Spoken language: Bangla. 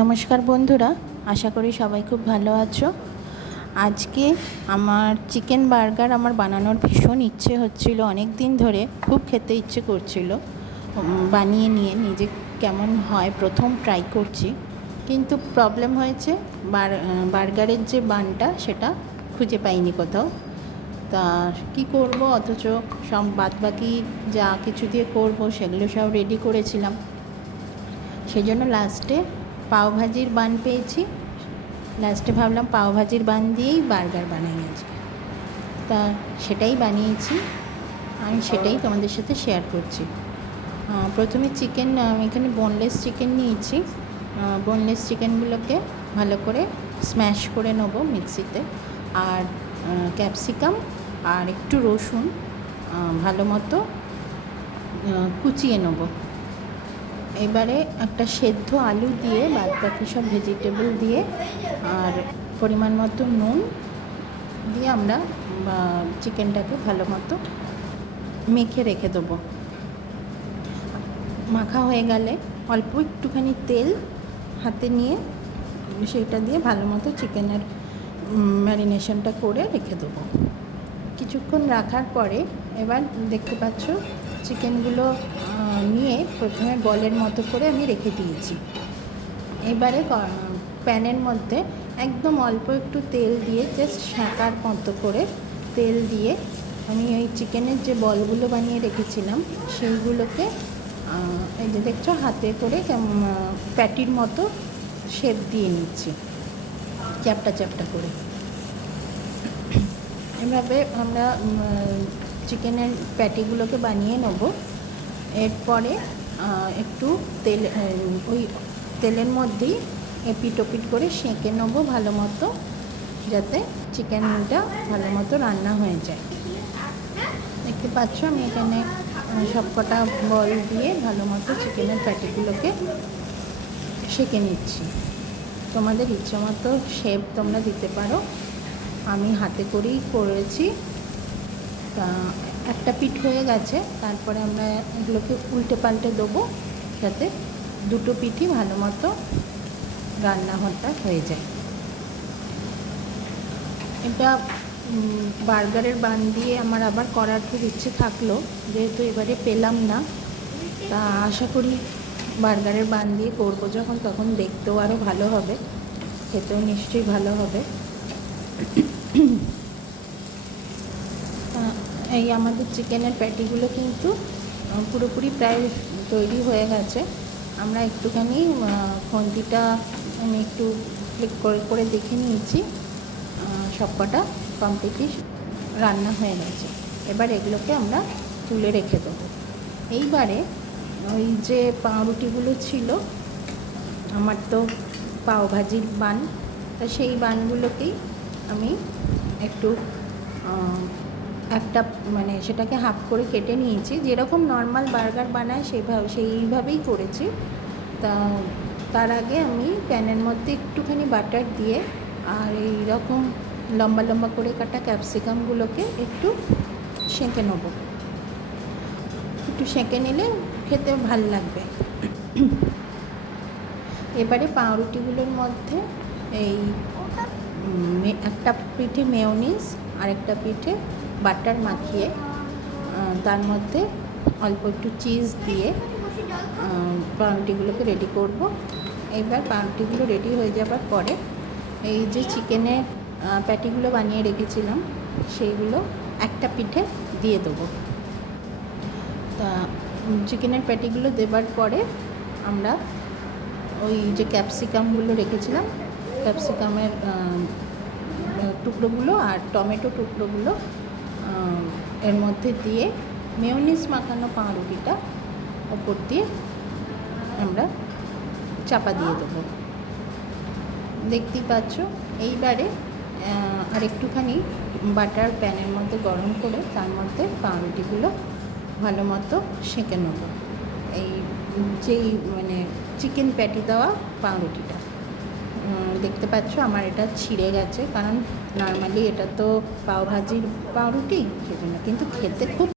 নমস্কার বন্ধুরা, আশা করি সবাই খুব ভালো আছো। আজকে আমার চিকেন বার্গার আমার বানানোর ভীষণ ইচ্ছে হচ্ছিল, অনেক দিন ধরে খুব খেতে ইচ্ছে করছিল। বানিয়ে নিয়ে নিজে কেমন হয় প্রথম ট্রাই করছি, কিন্তু প্রবলেম হয়েছে বার্গারের যে বানটা সেটা খুঁজে পাইনি কোথাও। তা কী করব, অথচ সব বাদবাকি যা কিছু দিয়ে করব সেগুলো সব রেডি করেছিলাম। সেজন্য লাস্টে পাওভাজির বান পেয়েছি। লাস্টে ভাবলাম পাওভাজির বান দিয়েই বার্গার বানাই আজকে। তা সেটাই বানিয়েছি, আমি সেটাই তোমাদের সাথে শেয়ার করছি। প্রথমে চিকেন, আমি এখানে বোনলেস চিকেন নিয়েছি। বোনলেস চিকেনগুলোকে ভালো করে স্ম্যাশ করে নেব মিক্সিতে, আর ক্যাপসিকাম আর একটু রসুন ভালো মতো কুচিয়ে নেব। এবারে একটা সেদ্ধ আলু দিয়ে বাদবাকি সব ভেজিটেবল দিয়ে আর পরিমাণ মতো নুন দিয়ে আমরা চিকেনটাকে ভালো মতো মেখে রেখে দেবো। মাখা হয়ে গেলে অল্প একটুখানি তেল হাতে নিয়ে সেইটা দিয়ে ভালো মতো চিকেনের ম্যারিনেশনটা করে রেখে দেবো। কিছুক্ষণ রাখার পরে এবার দেখতে পাচ্ছ চিকেনগুলো নিয়ে প্রথমে বলের মতো করে আমি রেখে দিয়েছি। এবারে প্যানের মধ্যে একদম অল্প একটু তেল দিয়ে, জাস্ট শাঁকার মতো করে তেল দিয়ে আমি ওই চিকেনের যে বলগুলো বানিয়ে রেখেছিলাম সেইগুলোকে এই যে দেখছো হাতে করে প্যাটির মতো শেপ দিয়ে নিচ্ছি, চ্যাপটা চ্যাপটা করে। এভাবে আমরা চিকেনের প্যাটিগুলোকে বানিয়ে নেব। এরপরে একটু ওই তেলের মধ্যেই এপিট ওপিট করে সেঁকে নেব ভালো মতো, যাতে চিকেনটা ভালো মতো রান্না হয়ে যায়। দেখতে পাচ্ছ আমি এখানে সবকটা বল দিয়ে ভালো মতো চিকেনের প্যাটিগুলোকে সেঁকে নিচ্ছি। তোমাদের ইচ্ছে মতো শেপ তোমরা দিতে পারো, আমি হাতে করেই করেছি। তা একটা পিঠ হয়ে গেছে, তারপরে আমরা এগুলোকে উল্টে পাল্টে দেবো যাতে দুটো পিঠই ভালো মতো রান্নাটা হয়ে যায়। এটা বার্গারের বান দিয়ে আমার আবার করার খুব ইচ্ছে থাকলো, যেহেতু এবারে পেলাম না। তা আশা করি বার্গারের বান দিয়ে করবো যখন, তখন দেখতেও আরও ভালো হবে, খেতেও নিশ্চয়ই ভালো হবে। এই আমাদের চিকেনের প্যাটিগুলো কিন্তু পুরোপুরি প্রায় তৈরি হয়ে গেছে। আমরা একটুখানি খুন্তিটা আমি একটু ক্লিক করে করে দেখে নিয়েছি, সবকটা কমপ্লিটলি রান্না হয়ে গেছে। এবার এগুলোকে আমরা তুলে রেখে দেবো। এইবারে ওই যে পাউরুটিগুলো ছিল, আমার তো পাওভাজির বান, তা সেই বানগুলোকেই আমি একটু একটা সেটাকে হাফ করে কেটে নিয়েছি, যেরকম নর্মাল বার্গার বানায় সেইভাবেই করেছি। তা তার আগে আমি প্যানের মধ্যে একটুখানি বাটার দিয়ে আর এই রকম লম্বা লম্বা করে কাটা ক্যাপসিকামগুলোকে একটু সেঁকে নেব। একটু সেঁকে নিলে খেতে ভাল লাগবে। এবারে পাউরুটিগুলোর মধ্যে এই একটা পিঠে মেয়োনিজ আর একটা পিঠে বাটার মাখিয়ে তার মধ্যে অল্প একটু চিজ দিয়ে পাউরুটিগুলোকে রেডি করব। এবার পাউরুটিগুলো রেডি হয়ে যাবার পরে এই যে চিকেনের প্যাটিগুলো বানিয়ে রেখেছিলাম সেইগুলো একটা পিঠে দিয়ে দেবো। তা চিকেনের প্যাটিগুলো দেবার পরে আমরা ওই যে ক্যাপসিকামগুলো রেখেছিলাম, ক্যাপসিকামের টুকরোগুলো আর টমেটো টুকরোগুলো এর মধ্যে দিয়ে মেয়োনিজ মাখানো পাউরুটিটা ওপর দিয়ে আমরা চাপা দিয়ে দেবো। দেখতেই পাচ্ছ। এইবারে আর একটুখানি বাটার প্যানের মধ্যে গরম করে তার মধ্যে পাউরুটিগুলো ভালো মতো সেঁকে নেব। এই যেই চিকেন প্যাটি দেওয়া পাউরুটিটা দেখতে পাচ্ছ আমার এটা ছিঁড়ে গেছে, কারণ নর্মালি এটা তো পাওভাজির পাউরুটি, সেজন্য। কিন্তু খেতে খুব